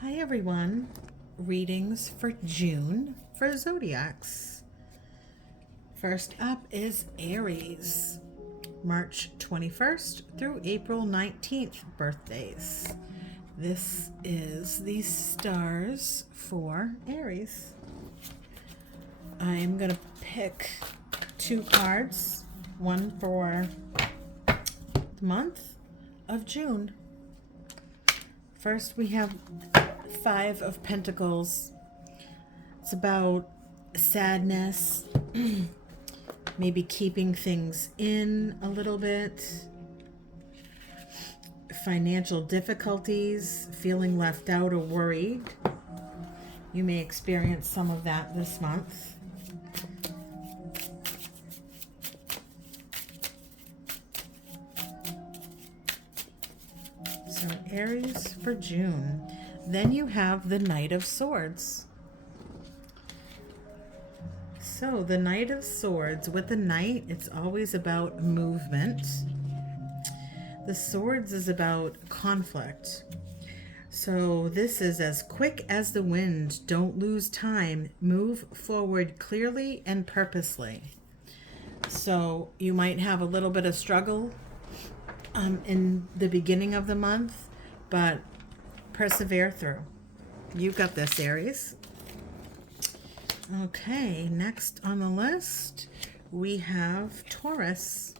Hi everyone, readings for June for Zodiacs. First up is Aries, March 21st through April 19th birthdays. This is the stars for Aries. I'm going to pick two cards, one for the month of June. First we have Five of Pentacles. It's about sadness, maybe keeping things in a little bit, financial difficulties, feeling left out or worried. You may experience some of that this month. So Aries for June. Then you have the Knight of Swords. So the Knight of Swords, with the Knight, it's always about movement. The Swords is about conflict. So this is as quick as the wind. Don't lose time. Move forward clearly and purposely. So you might have a little bit of struggle in the beginning of the month, but persevere through. You got this, Aries. Okay, next on the list, we have Taurus.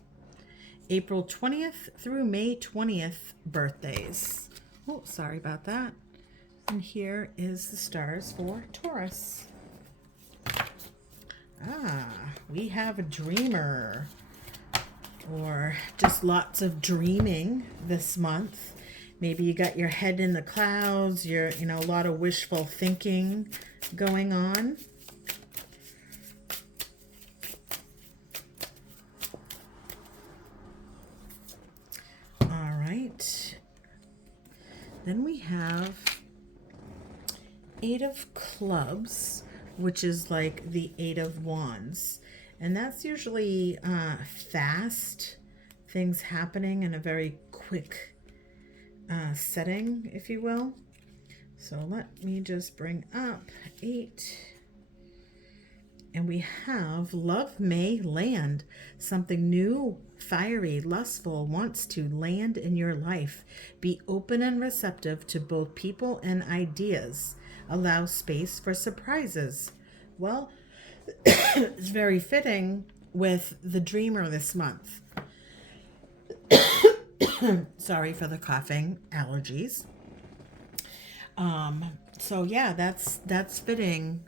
April 20th through May 20th birthdays. Oh, sorry about that. And here is the stars for Taurus. We have a dreamer, or just lots of dreaming this month. Maybe you got your head in the clouds, a lot of wishful thinking going on. All right. Then we have Eight of Clubs, which is like the Eight of Wands. And that's usually fast things happening in a very quick setting, if you will. So let me just bring up 8. And we have love may land. Something new, fiery, lustful wants to land in your life. Be open and receptive to both people and ideas. Allow space for surprises. Well, it's very fitting with the dreamer this month. Sorry for the coughing, allergies. So yeah, that's fitting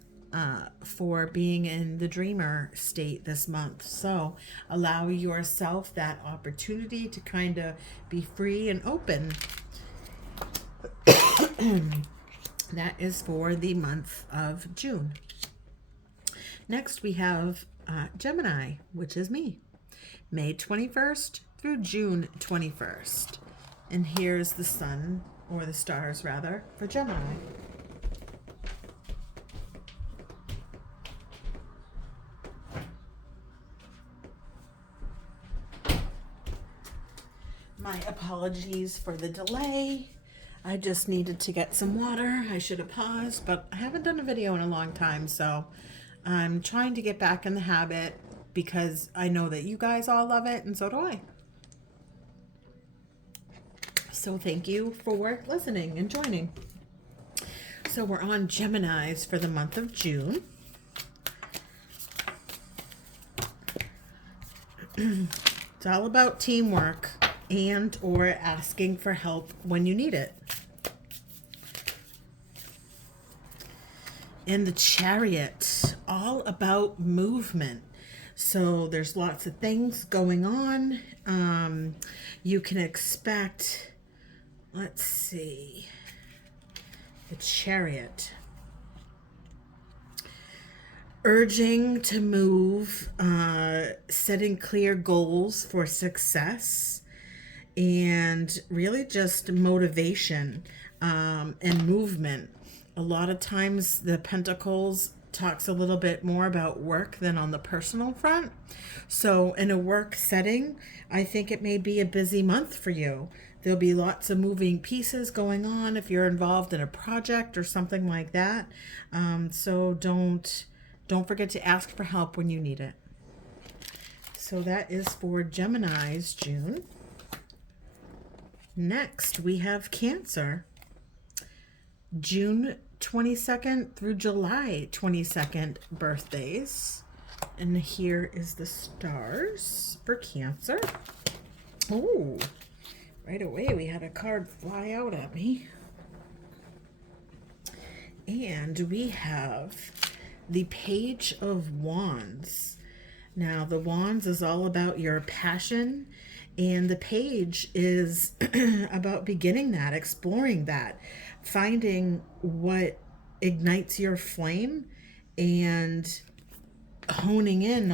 for being in the dreamer state this month. So allow yourself that opportunity to kind of be free and open. That is for the month of June. Next we have Gemini, which is me. May 21st through June 21st. And here's the sun, or the stars rather, for Gemini. My apologies for the delay. I just needed to get some water. I should have paused, but I haven't done a video in a long time, so I'm trying to get back in the habit because I know that you guys all love it, and so do I. So thank you for listening and joining. So we're on Geminis for the month of June. It's all about teamwork and or asking for help when you need it. In the Chariot, all about movement. So there's lots of things going on. You can expect, let's see, the Chariot. Urging to move, setting clear goals for success, and really just motivation and movement. A lot of times the Pentacles talks a little bit more about work than on the personal front. So in a work setting, I think it may be a busy month for you. There'll be lots of moving pieces going on if you're involved in a project or something like that. So don't forget to ask for help when you need it. So that is for Gemini's June. Next, we have Cancer. June 22nd through July 22nd birthdays. And here is the stars for Cancer. Oh, right away we had a card fly out at me. And we have the Page of Wands. Now, the Wands is all about your passion, and the Page is about beginning that, exploring that, finding what ignites your flame, and honing in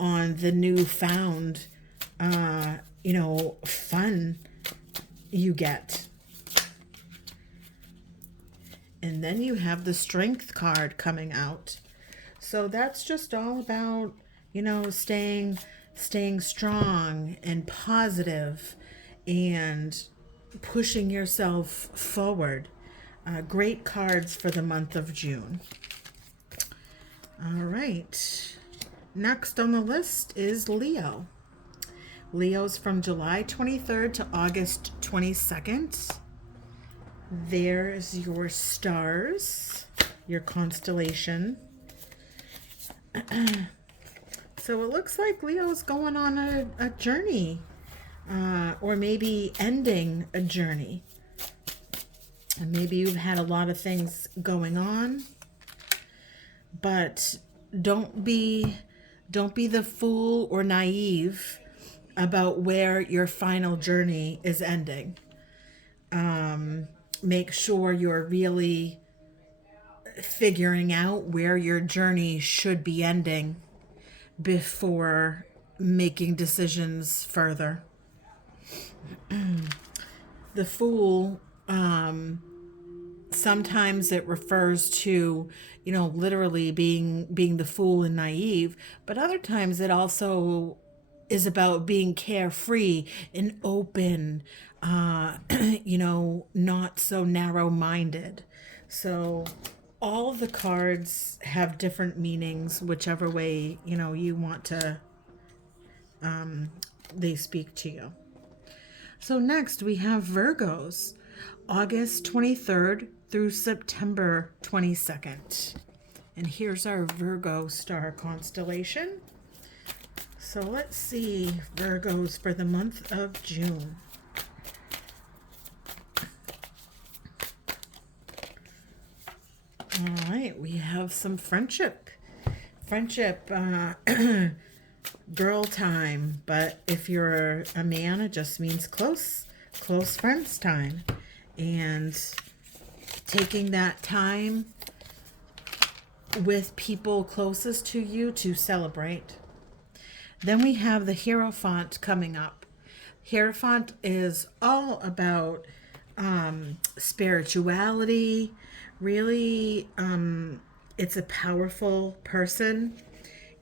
on the newfound, fun you get. And then you have the Strength card coming out. So that's just all about, staying strong and positive and pushing yourself forward. Great cards for the month of June. All right. Next on the list is Leo. Leo's from July 23rd to August 22nd. There's your stars, your constellation. So it looks like Leo's going on a journey, or maybe ending a journey. And maybe you've had a lot of things going on, but don't be the fool or naive about where your final journey is ending. Make sure you're really figuring out where your journey should be ending before making decisions further. The Fool, sometimes it refers to, literally being the fool and naive, but other times it also is about being carefree and open, not so narrow-minded. So all the cards have different meanings, whichever way, you want to, they speak to you. So next we have Virgos, August 23rd through September 22nd. And here's our Virgo star constellation. So let's see Virgos for the month of June. All right, we have some friendship, girl time. But if you're a man, it just means close friends time, and taking that time with people closest to you to celebrate. Then we have the Hierophant coming up. Hierophant is all about spirituality. Really, it's a powerful person.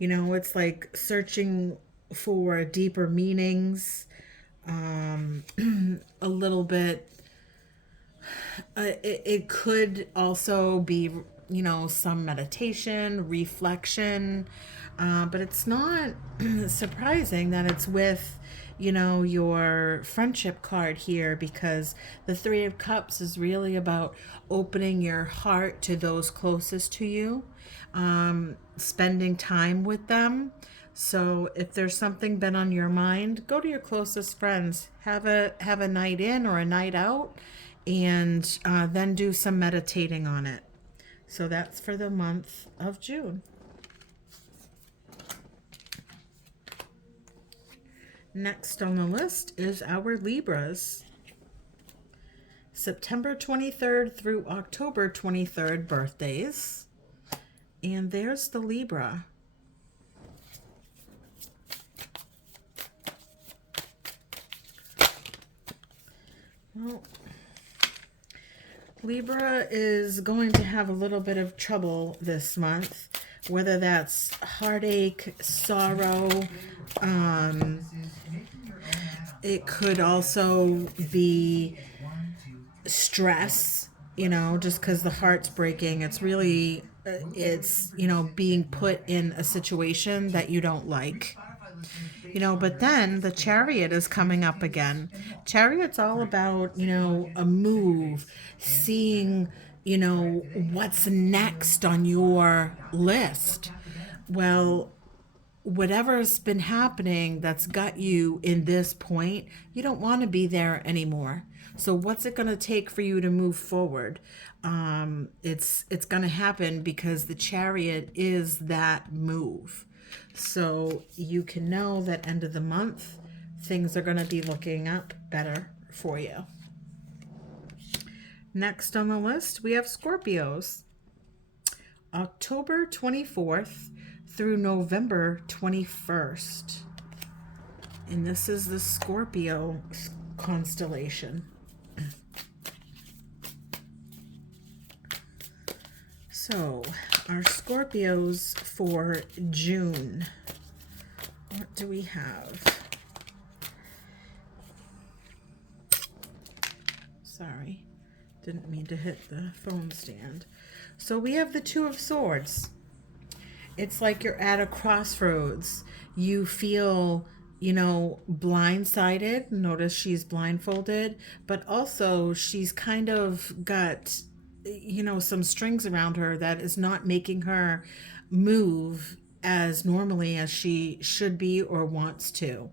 It's like searching for deeper meanings, a little bit. It could also be, some meditation, reflection, but it's not surprising that it's with, your friendship card here, because the Three of Cups is really about opening your heart to those closest to you, spending time with them. So if there's something been on your mind, go to your closest friends, have a night in or a night out, and then do some meditating on it. So that's for the month of June. Next on the list is our Libras. September 23rd through October 23rd birthdays. And there's the Libra. Well, Libra is going to have a little bit of trouble this month, whether that's heartache, sorrow, It could also be stress, you know, just because the heart's breaking. It's really, it's, you know, being put in a situation that you don't like. You know, but then the Chariot is coming up again. Chariot's all about, you know, a move, seeing, you know, what's next on your list. Well, whatever's been happening that's got you in this point, you don't want to be there anymore. So what's it going to take for you to move forward? It's going to happen because the Chariot is that move. So you can know that end of the month, things are going to be looking up better for you. Next on the list, we have Scorpios. October 24th through November 21st. And this is the Scorpio constellation. So, our Scorpios for June. What do we have? Sorry, didn't mean to hit the phone stand. So we have the Two of Swords. It's like you're at a crossroads. You feel, you know, blindsided. Notice she's blindfolded, but also she's kind of got, you know, some strings around her that is not making her move as normally as she should be or wants to.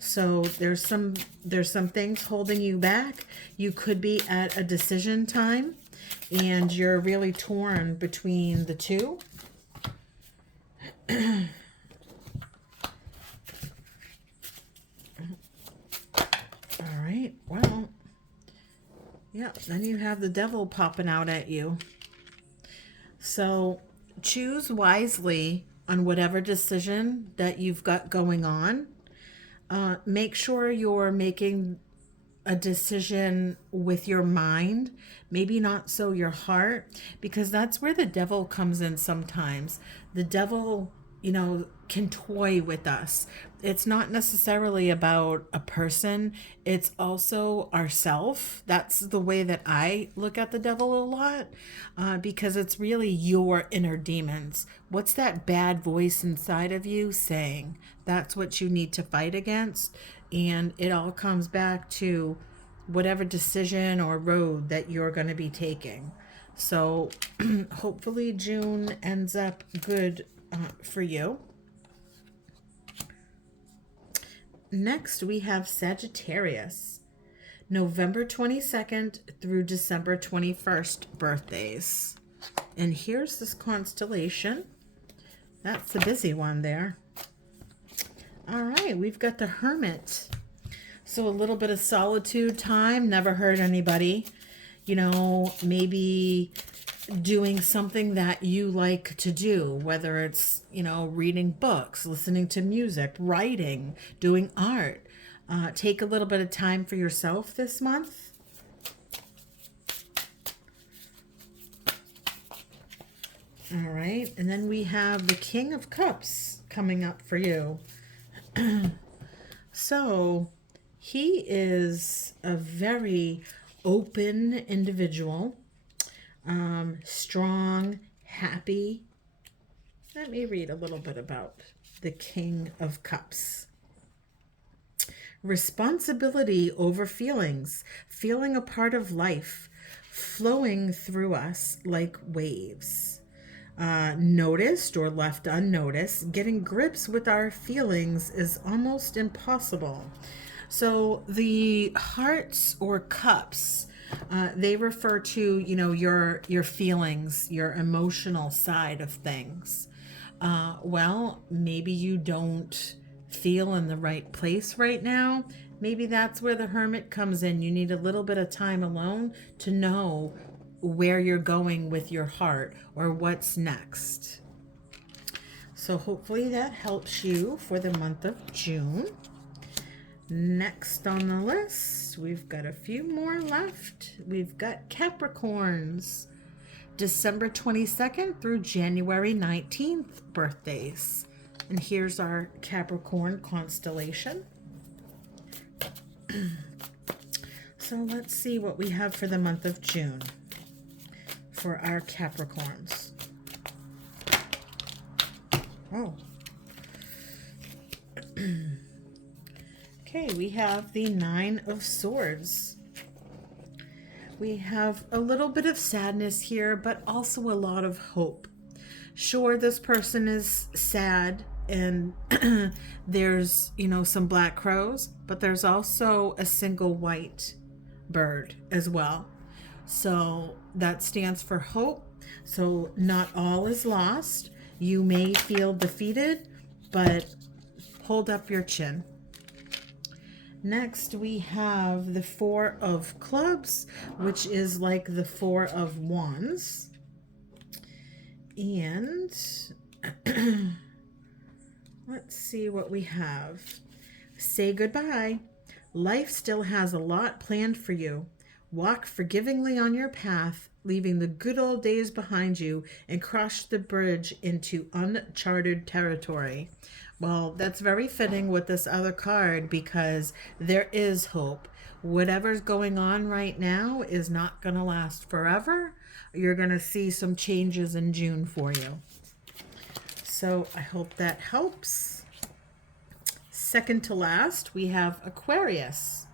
So there's some things holding you back. You could be at a decision time and you're really torn between the two. All right, well, yeah, then you have the Devil popping out at you. So choose wisely on whatever decision that you've got going on. Make sure you're making a decision with your mind, maybe not so your heart, because that's where the Devil comes in sometimes. The Devil, you know, can toy with us. It's not necessarily about a person, it's also ourself. That's the way that I look at the Devil a lot, because it's really your inner demons. What's that bad voice inside of you saying? That's what you need to fight against. And it all comes back to whatever decision or road that you're going to be taking. So hopefully June ends up good for you. Next, we have Sagittarius. November 22nd through December 21st birthdays. And here's this constellation. That's a busy one there. All right, we've got the Hermit. So a little bit of solitude time, never hurt anybody. You know, maybe doing something that you like to do, whether it's, you know, reading books, listening to music, writing, doing art. Take a little bit of time for yourself this month. All right, and then we have the King of Cups coming up for you. So he is a very open individual, strong, happy. Let me read a little bit about the King of Cups. Responsibility over feelings, feeling a part of life, flowing through us like waves. Noticed or left unnoticed, getting grips with our feelings is almost impossible. So the hearts or cups, they refer to, you know, your feelings, your emotional side of things. Well, maybe you don't feel in the right place right now. Maybe that's where the Hermit comes in. You need a little bit of time alone to know where you're going with your heart or what's next. So hopefully that helps you for the month of June. Next on the list, we've got a few more left. We've got Capricorns, December 22nd through January 19th birthdays. And here's our Capricorn constellation. So let's see what we have for the month of June for our Capricorns. Oh. Okay, we have the Nine of Swords. We have a little bit of sadness here, but also a lot of hope. Sure, this person is sad and there's, some black crows, but there's also a single white bird as well. So that stands for hope. So not all is lost. You may feel defeated, but hold up your chin. Next, we have the Four of Clubs, which is like the Four of Wands. And let's see what we have. Say goodbye. Life still has a lot planned for you. Walk forgivingly on your path, leaving the good old days behind you, and cross the bridge into uncharted territory. Well, that's very fitting with this other card because there is hope. Whatever's going on right now is not going to last forever. You're going to see some changes in June for you. So I hope that helps. Second to last, we have Aquarius.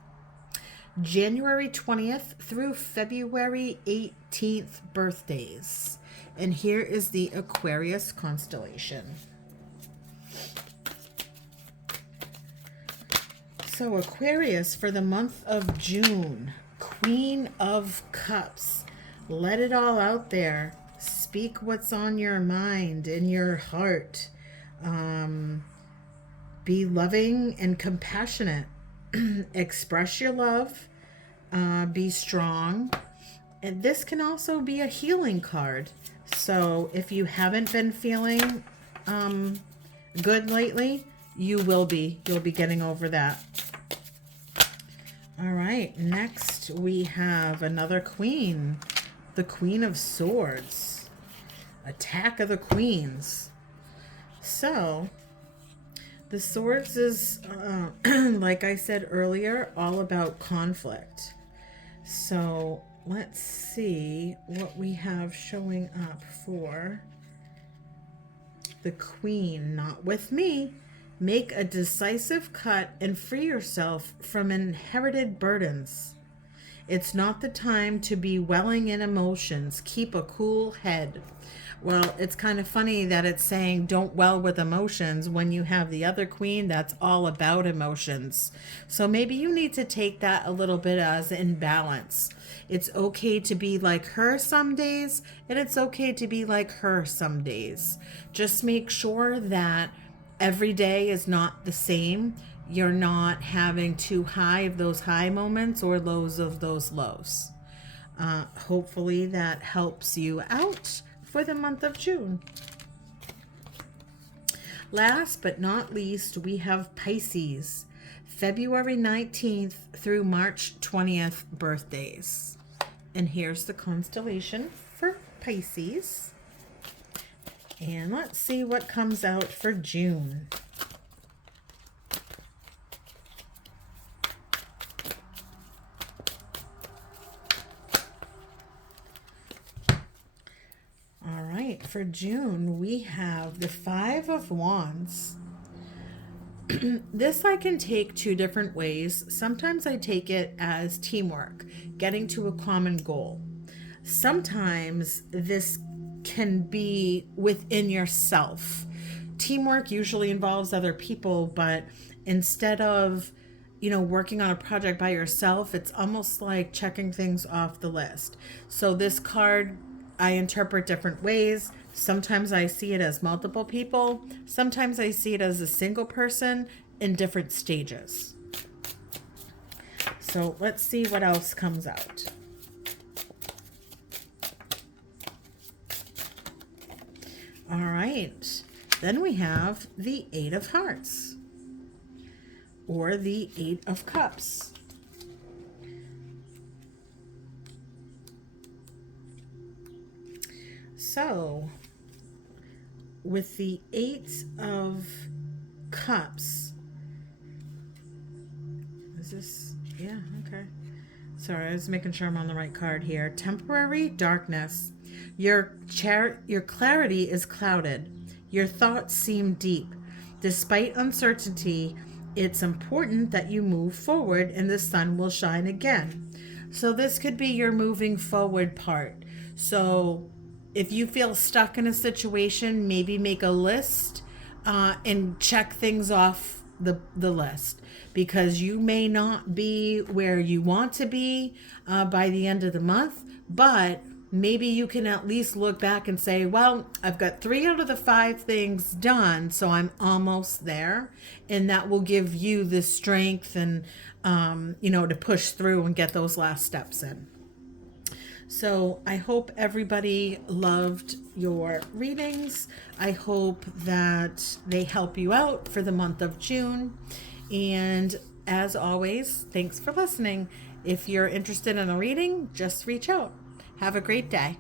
January 20th through February 18th birthdays. And here is the Aquarius constellation. So Aquarius for the month of June, Queen of Cups. Let it all out there. Speak what's on your mind and your heart. Be loving and compassionate. Express your love. Be strong. And this can also be a healing card. So if you haven't been feeling good lately, you'll be getting over that. All right, next we have another queen, the Queen of Swords. Attack of the Queens. So the swords is, like I said earlier, all about conflict. So let's see what we have showing up for the Queen. Not with me. Make a decisive cut and free yourself from inherited burdens. It's not the time to be welling in emotions. Keep a cool head. Well, it's kind of funny that it's saying don't well with emotions when you have the other queen that's all about emotions. So maybe you need to take that a little bit as in balance. It's okay to be like her some days, and it's okay to be like her some days. Just make sure that every day is not the same. You're not having too high of those high moments or lows of those lows. Hopefully that helps you out for the month of June. Last but not least, we have Pisces, February 19th through March 20th birthdays. And here's the constellation for Pisces. And let's see what comes out for June. All right, for June, we have the Five of Wands. This I can take two different ways. Sometimes I take it as teamwork, getting to a common goal. Sometimes this can be within yourself. Teamwork usually involves other people, but instead of, working on a project by yourself, it's almost like checking things off the list. So this card I interpret different ways. Sometimes I see it as multiple people. Sometimes I see it as a single person in different stages. So let's see what else comes out. All right. Then we have the Eight of Hearts or the Eight of Cups. So, with the Eight of Cups, is this? Yeah, okay. Sorry, I was making sure I'm on the right card here. Temporary darkness. Your clarity is clouded. Your thoughts seem deep. Despite uncertainty, it's important that you move forward and the sun will shine again. So this could be your moving forward part. So if you feel stuck in a situation, maybe make a list and check things off the list, because you may not be where you want to be by the end of the month, but maybe you can at least look back and say, well, I've got 3 out of the 5 things done, so I'm almost there. And that will give you the strength and, to push through and get those last steps in. So I hope everybody loved your readings. I hope that they help you out for the month of June. And as always, thanks for listening. If you're interested in a reading, just reach out. Have a great day.